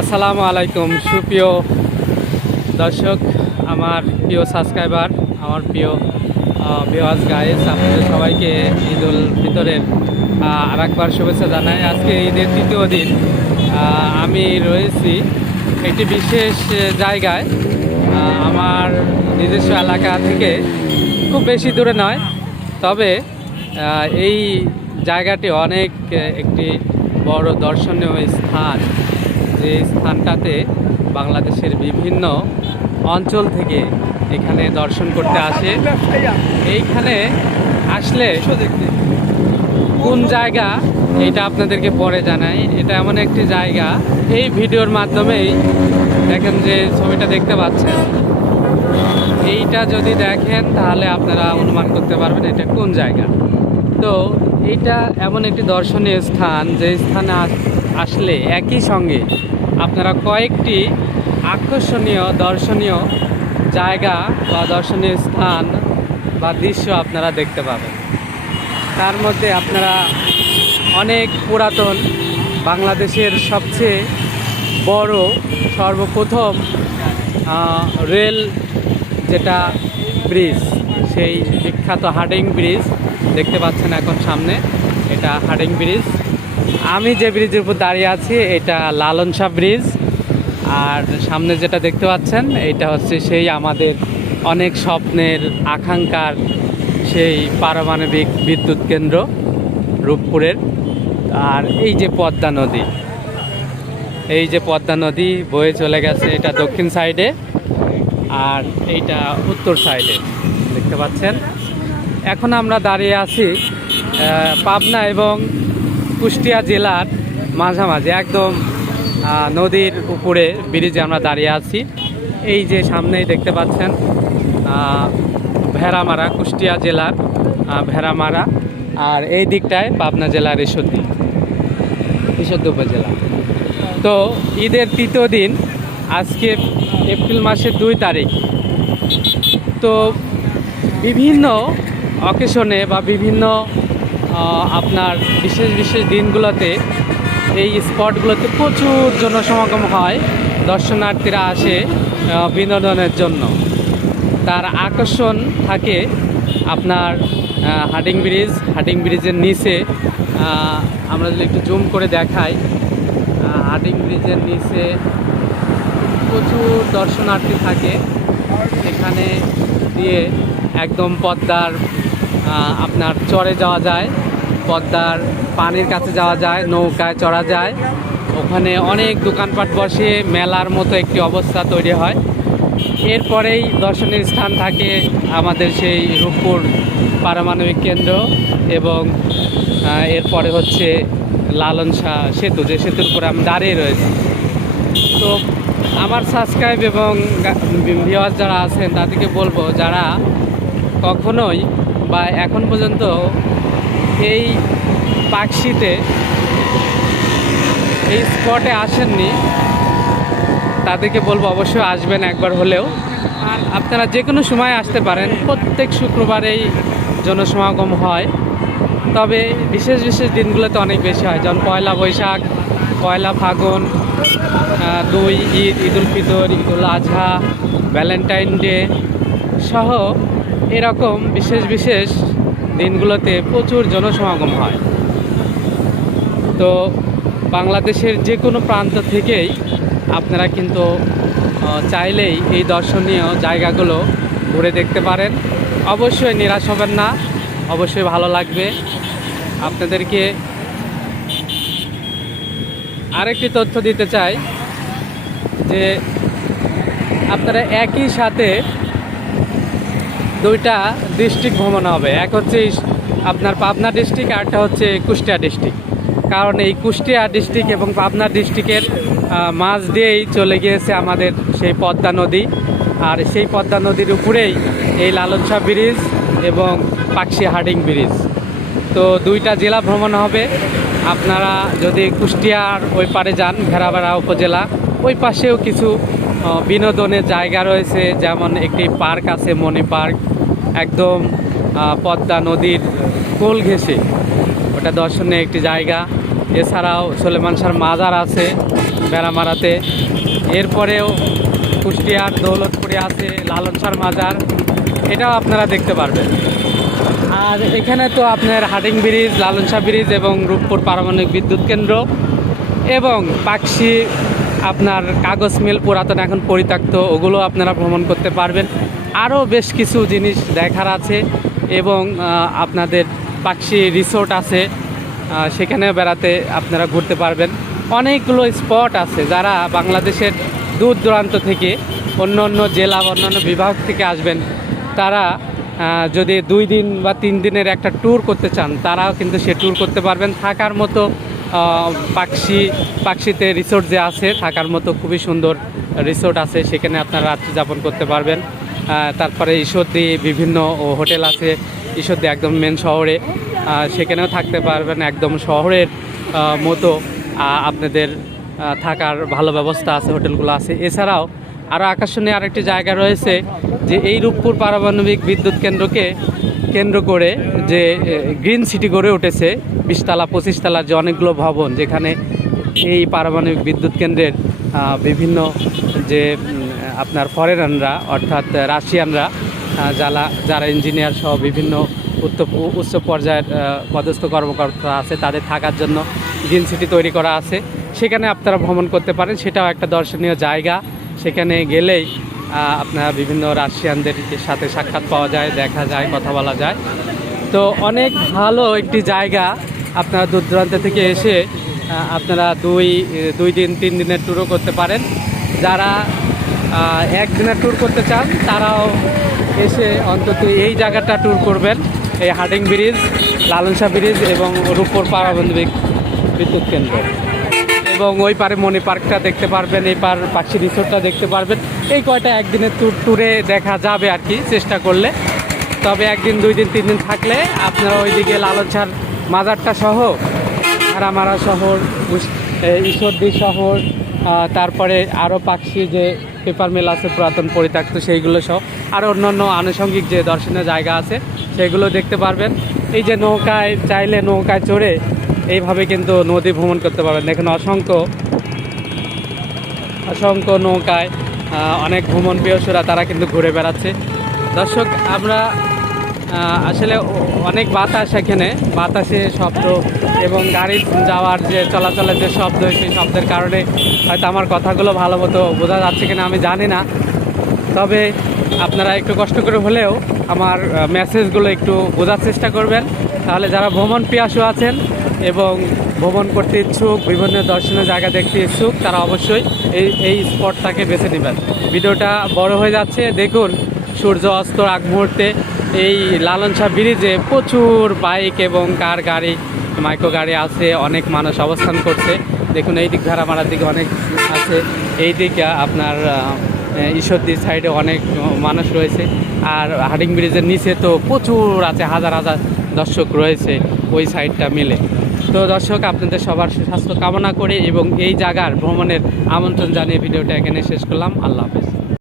আসসালামু আলাইকুম, সুপ্রিয় দর্শক, আমার প্রিয় সাবস্ক্রাইবার আমার প্রিয় বিওয়াজ গাইস আপনাদের সবাইকে ঈদ উল ফিতরের আর একবার শুভেচ্ছা জানাই। আজকে ঈদের তৃতীয় দিন আমি রয়েছি একটি বিশেষ জায়গায় আমার নিজস্ব এলাকা থেকে খুব বেশি দূরে নয়, তবে এই জায়গাটি অনেক, একটি বড় দর্শনীয় স্থান। যে স্থানটাতে বাংলাদেশের বিভিন্ন অঞ্চল থেকে এখানে দর্শন করতে আসে। এইখানে আসলে কোন জায়গা এটা আপনাদেরকে পরে জানাই। এটা এমন একটি জায়গা। এই ভিডিওর মাধ্যমেই দেখেন যে ছবিটা দেখতে পাচ্ছেন। এইটা যদি দেখেন, তাহলে আপনারা অনুমান করতে পারবেন এটা কোন জায়গা। তো এইটা এমন একটি দর্শনীয় স্থান, যে স্থানে আসলে একই সঙ্গে আপনারা কয়েকটি আকর্ষণীয়, দর্শনীয় জায়গা বা দর্শনীয় স্থান বা দৃশ্য আপনারা দেখতে পাবেন। তার মধ্যে আপনারা অনেক পুরাতন বাংলাদেশের সবচেয়ে বড়, সর্বপ্রথম রেল যেটা ব্রিজ, সেই বিখ্যাত হার্ডিং ব্রিজ দেখতে পাচ্ছেন এখন সামনে। এটা হার্ডিং ব্রিজ। আমি যে ব্রিজের উপর দাঁড়িয়ে আছি, এটা লালন শাহ ব্রিজ। আর সামনে যেটা দেখতে পাচ্ছেন, এটা হচ্ছে সেই আমাদের অনেক স্বপ্নের আকাঙ্ক্ষার সেই পারমাণবিক বিদ্যুৎ কেন্দ্র রূপপুরের। আর এই যে পদ্মা নদী, এই যে পদ্মা নদী বয়ে চলে গেছে, এটা দক্ষিণ সাইডে আর এইটা উত্তর সাইডে, দেখতে পাচ্ছেন। এখন আমরা দাঁড়িয়ে আছি পাবনা এবং কুষ্টিয়া জেলার মাঝামাঝি, একদম নদীর উপরে ব্রিজে আমরা দাঁড়িয়ে আছি। এই যে সামনেই দেখতে পাচ্ছেন ভেড়ামারা, কুষ্টিয়া জেলার ভেড়ামারা। আর এই দিকটায় পাবনা জেলার ঈশ্বরদী ঈশ্বরদী উপজেলা। তো ঈদের তৃতীয় দিন, আজকে এপ্রিল মাসের দুই তারিখ। তো বিভিন্ন অকেশনে বা বিভিন্ন আপনার বিশেষ বিশেষ দিনগুলোতে এই স্পটগুলোতে প্রচুর জনসমাগম হয়, দর্শনার্থীরা আসে বিনোদনের জন্য। তার আকর্ষণ থাকে আপনার হাডিং ব্রিজ হাডিং ব্রিজের নিচে। আমরা যদি একটু জুম করে দেখাই হাডিং ব্রিজের নিচে প্রচুর দর্শনার্থী থাকে। এখানে দিয়ে একদম পদ্মার আপনার চরে যাওয়া যায়, পদ্মার পানির কাছে যাওয়া যায়, নৌকায় চড়া যায়। ওখানে অনেক দোকানপাট বসে, মেলার মতো একটি অবস্থা তৈরি হয়। এরপরেই দর্শনীয় স্থান থাকে আমাদের সেই রূপপুর পারমাণবিক কেন্দ্র এবং এরপরে হচ্ছে লালন শাহ সেতু, যে সেতুর উপরে আমি দাঁড়িয়ে রয়েছি। তো আমার সাবস্ক্রাইব এবং ভিওয়ার যারা আছেন, তাদেরকে বলব, যারা কখনোই বা এখন পর্যন্ত এই পাকশিতে এই স্পটে আসেননি। তাদেরকে বলব অবশ্যই আসবেন একবার হলেও। আর আপনারা যে কোনো সময় আসতে পারেন, প্রত্যেক শুক্রবারেই জনসমাগম হয়। তবে বিশেষ বিশেষ দিনগুলোতে অনেক বেশি হয়, যেমন পয়লা বৈশাখ, পয়লা ফাগুন দুই ঈদ ঈদ উল ফিতর ঈদ উল আজহা, ভ্যালেন্টাইন ডে সহ এরকম বিশেষ বিশেষ দিনগুলোতে প্রচুর জনসমাগম হয়। তো বাংলাদেশের যে কোনো প্রান্ত থেকেই আপনারা কিন্তু চাইলেই এই দর্শনীয় জায়গাগুলো ঘুরে দেখতে পারেন। অবশ্যই নিরাশ হবেন না, অবশ্যই ভালো লাগবে। আপনাদেরকে আরেকটি তথ্য দিতে চাই যে আপনারা একই সাথে দুইটা ডিস্ট্রিক্ট ভ্রমণ হবে। এক হচ্ছে আপনার পাবনা ডিস্ট্রিক্ট আর একটা হচ্ছে কুষ্টিয়া ডিস্ট্রিক্ট কারণ এই কুষ্টিয়া ডিস্ট্রিক্ট এবং পাবনা ডিস্ট্রিক্টের মাঝ দিয়েই চলে গিয়েছে আমাদের সেই পদ্মা নদী। আর সেই পদ্মা নদীর উপরেই এই লালনসা ব্রিজ এবং পাকশি হার্ডিং ব্রিজ। তো দুইটা জেলা ভ্রমণ হবে। আপনারা যদি কুষ্টিয়ার ওই পারে যান ভেড়াবেড়া উপজেলা, ওই পাশেও কিছু বিনোদনের জায়গা রয়েছে। যেমন একটি পার্ক আছে মনি পার্ক। একদম পদ্মা নদীর কোল ঘেঁষে। ওটা দর্শনীয় একটি জায়গা। এছাড়াও সোলেমান শাহর মাজার আছে বেড়ামারাতে। এরপরেও কুষ্টিয়ার দৌলতপুরে আছে লালন শাহ মাজার। এটাও আপনারা দেখতে পারবেন। আর এখানে তো আপনার Hardinge Bridge, Lalon Shah Bridge এবং রূপপুর পারমাণবিক বিদ্যুৎ কেন্দ্র এবং পাকশি, আপনার কাগজ মিল পুরাতন এখন পরিত্যক্ত, ওগুলো আপনারা ভ্রমণ করতে পারবেন। আরও বেশ কিছু জিনিস দেখার আছে এবং আপনাদের পাকশি রিসোর্ট আছে সেখানে বেড়াতে আপনারা ঘুরতে পারবেন। অনেকগুলো স্পট আছে যারা বাংলাদেশের দূর দূরান্ত থেকে অন্য অন্য জেলা বা অন্যান্য বিভাগ থেকে আসবেন। তারা যদি দুই দিন বা তিন দিনের একটা ট্যুর করতে চান, তারাও কিন্তু সে ট্যুর করতে পারবেন। থাকার মতো পাকশি পাকশিতে রিসোর্ট যে আছে, থাকার মতো খুবই সুন্দর রিসোর্ট আছে, সেখানে আপনারা রাত্রি যাপন করতে পারবেন। তারপরে ঈশ্বরদী বিভিন্ন হোটেল আছে। ঈশ্বরদী একদম মেন শহরে। সেখানেও থাকতে পারবেন একদম শহরের মতো। আপনাদের থাকার ভালো ব্যবস্থা আছে, হোটেলগুলো আছে। এছাড়াও আরও আকর্ষণীয় আরেকটি জায়গা রয়েছে যে এই রূপপুর পারমাণবিক বিদ্যুৎ কেন্দ্রকে কেন্দ্র করে যে গ্রিন সিটি গড়ে উঠেছে, বিশতলা পঁচিশতলার যে অনেকগুলো ভবন, যেখানে এই পারমাণবিক বিদ্যুৎ কেন্দ্রের বিভিন্ন যে আপনার ফরেনাররা অর্থাৎ রাশিয়ানরা যারা যারা ইঞ্জিনিয়ার সহ বিভিন্ন উচ্চ উচ্চ পর্যায়ের পদস্থ কর্মকর্তা আছে, তাদের থাকার জন্য গ্রিন সিটি তৈরি করা আছে। সেখানে আপনারা ভ্রমণ করতে পারেন, সেটাও একটা দর্শনীয় জায়গা। সেখানে গেলেই আপনারা বিভিন্ন রাশিয়ানদের সাথে সাক্ষাৎ পাওয়া যায়, দেখা যায়, কথা বলা যায়। তো অনেক ভালো একটি জায়গা আপনারা দূর দূরান্ত থেকে এসে আপনারা দুই দুই দিন, তিন দিনের ট্যুরও করতে পারেন। যারা একদিনের ট্যুর করতে চান, তারাও এসে অন্তত এই জায়গাটা ট্যুর করবেন। এই Hardinge bridge Lalon Shah bridge এবং রূপপুর পারমাণবিক বিদ্যুৎ কেন্দ্র। এবং ওই পারে মণি পার্কটা দেখতে পারবেন, এই পার পাখি রিসোর্টটা দেখতে পারবেন। এই কয়টা একদিনের ট্যুর ট্যুরে দেখা যাবে আর কি, চেষ্টা করলে। তবে একদিন, দুই দিন, তিন দিন থাকলে আপনারা ওইদিকে লালনছার মাজারটা সহ, হারামারা শহর ঈশ্বরদী শহর তারপরে আরও পাখি যে পেপার মিল আছে, পুরাতন পরিত্যক্ত সেইগুলো সহ আরও অন্যান্য আনুষঙ্গিক যে দর্শনীয় জায়গা আছে, সেগুলো দেখতে পারবেন। এই যে নৌকায়, চাইলে নৌকায় চড়ে এইভাবে কিন্তু নদী ভ্রমণ করতে পারবেন। দেখেন, অসংখ্য অসংখ্য নৌকায় অনেক ভ্রমণ প্রিয়সরা তারা কিন্তু ঘুরে বেড়াচ্ছে। দর্শক, আমরা আসলে অনেক বাতাস এখানে। বাতাসে শব্দ এবং গাড়ি যাওয়ার যে চলাচলের যে শব্দ, সেই শব্দের কারণে হয়তো আমার কথাগুলো ভালো মতো বোঝা যাচ্ছে কিনা আমি জানি না। তবে আপনারা একটু কষ্ট করে হলেও আমার মেসেজগুলো একটু বোঝার চেষ্টা করবেন। তাহলে যারা ভ্রমণ পিয়াসু আছেন এবং ভ্রমণ করতে ইচ্ছুক, বিভিন্ন দর্শনীয় জায়গা দেখতে ইচ্ছুক, তারা অবশ্যই এই এই স্পটটাকে বেছে নেবেন। ভিডিওটা বড় হয়ে যাচ্ছে। দেখুন, সূর্য অস্তর আগ মুহূর্তে এই লালন ব্রিজে প্রচুর বাইক এবং কার গাড়ি মাইক্রো গাড়ি আছে, অনেক মানুষ অবস্থান করছে। দেখুন, এই দিক ধারামারার দিকে অনেক আছে। এই দিকে আপনার ঈশ্বর ঈশ্বরদীর সাইডে অনেক মানুষ রয়েছে। আর হাডিং ব্রিজের নিচে তো প্রচুর আছে, হাজার হাজার দর্শক রয়েছে ওই সাইডটা মিলে। তো দর্শক, আপনাদের সবার সুস্বাস্থ্য কামনা করে এবং এই জায়গার ভ্রমণের আমন্ত্রণ জানিয়ে ভিডিওটা এখানে শেষ করলাম। আল্লাহ হাফেজ।